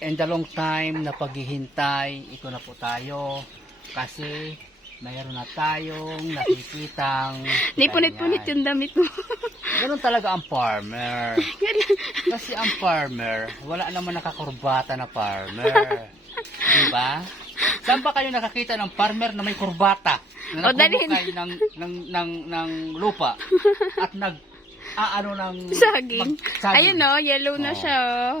in the long time na paghihintay, ito na po tayo. Kasi mayroon na tayong nakikitang Hindi punit-punit yung damit mo. ganun talaga ang farmer. Kasi ang farmer, wala naman nakakurbata na farmer. Diba? Saan ba kayo nakakita ng farmer na may kurbata? Na nagbubukay ng lupa at ng Saging. Ayun o, yellow na siya o.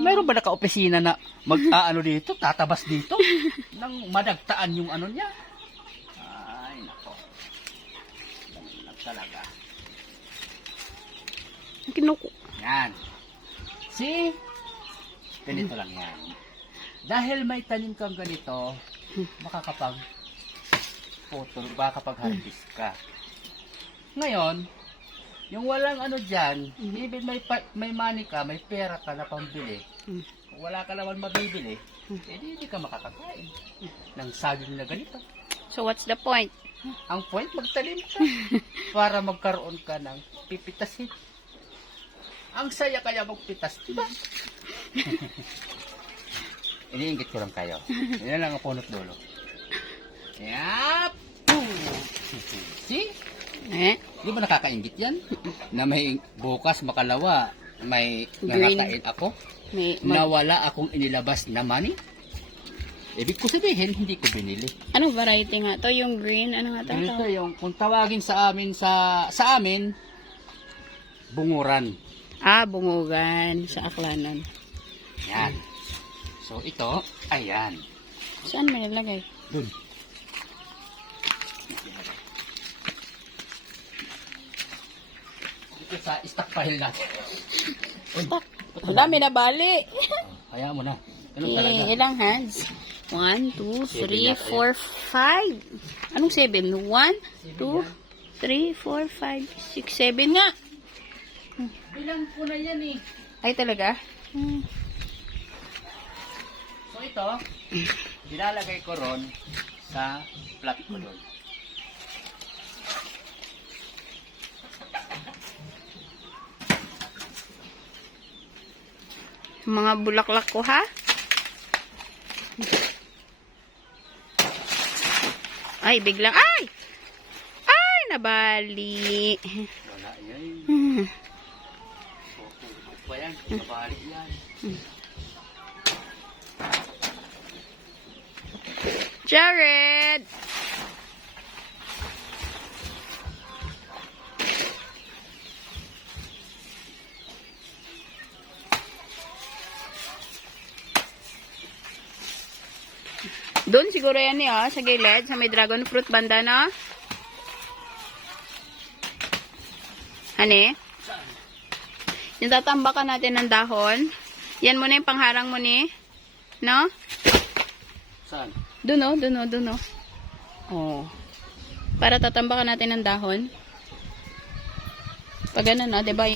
Mayroon ba naka-opisina na mag-aano dito, tatabas dito? Nang madagtaan yung ano niya? Ay, nako. Ganun lang talaga. Kinuko. Yan. See? Ganito lang yan. Dahil may tanim kang ganito, makakapag-harvest ka. Ngayon, yung walang ano dyan, even may money ka, may pera ka na pambili, kung wala ka naman mabibili, hindi ka makakakain ng saging na ganito. So what's the point? Ang point, magtanim ka para magkaroon ka ng pipitasin. Ang saya kaya magpitas, diba? Iniinggit ko lang kayo. Yan lang ang punot dulo. Yap! See? Di ba nakakaingit yan? Na may bukas makalawa, may nanakain ako, nawala akong inilabas na money. Ibig ko sabihin, hindi ko binili. Anong variety nga to? Yung green? Ano nga to? Ito yung, kung tawagin sa amin, sa amin, bunguran. Bungugan sa Aklanon. Yan. So ito, ayan. Saan may nilagay? Dun. Ito sa stockpile natin. Stock. Ang dami na bali. Kaya mo na. Ganun talaga. Ilang hands? 1, 2, 3, 4, 5. Anong 7? 1, 2, 3, 4, 5, 6, 7 nga. Bilang ko na yan eh. Ay talaga? So ito, nilalagay ko ron sa plat ko doon. Mga bulaklak ko ha? Ay, biglang, ay! Ay, nabali. Wala yan. Pa yan, nabali yan. Jared! Doon siguro yan eh, sa gilid, sa may dragon fruit banda na. Hani? Yung tatambakan natin ng dahon. Yan muna yung pangharang mo ni. No? Saan? Doon o, doon o, doon o. Oh. Para tatambakan natin ng dahon. Pag ganun o, diba?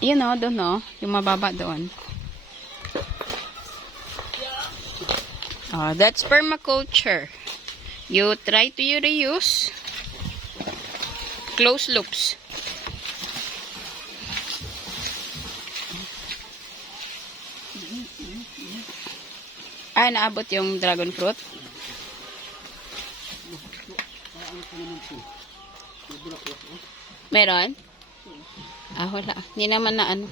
Yan o, doon o. Yung mababa doon. That's permaculture. You try to reuse closed loops. Naabot yung dragon fruit. Meron? Wala. Hindi naman na ano.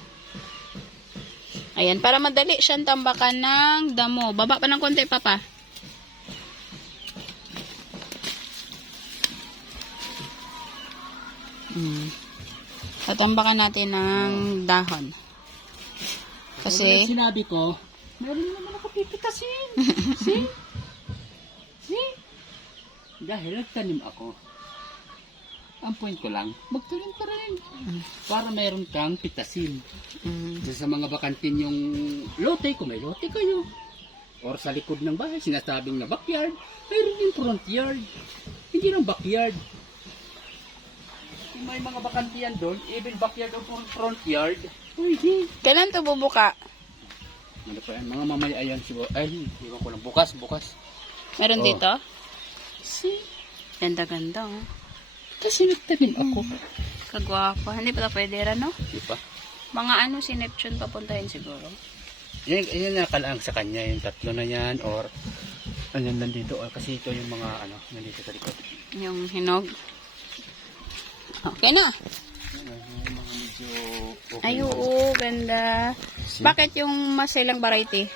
Ayan, para madali siyang tambakan ng damo. Baba pa ng konti, Papa. Tatambakan natin ng dahon. Kasi sinabi ko, meron naman ako pipitasin. See? See? Dahil nagtanim ako. Ang point ko lang, magtanim ka rin. Para mayroon kang pitasin. Sa mga bakantin yung lote, kung may lote kayo. Or sa likod ng bahay, sinasabing na backyard, mayroon din front yard. Hindi lang backyard. Kung may mga bakantiyan doon, even backyard o front yard, pwede. Kailan to bubuka? Ano pa yan? Mga mamaya ayan siguro. Ay, iwan ko lang. Bukas. Meron dito? See? Ganda-ganda, oh. Kasi nagtanim ako. Kagwapa. Hindi pa ito pwede rin, no? Di ba? Mga ano si Neptune papuntahin siguro. Yan nakalaang sa kanya, yung tatlo na yan, or ayan nandito, or kasi ito yung mga ano, nandito sa likod. Yung hinog. Okay na. Yung mga medyo okay. Ay, oo, ganda. Bakit yung mas ilang variety?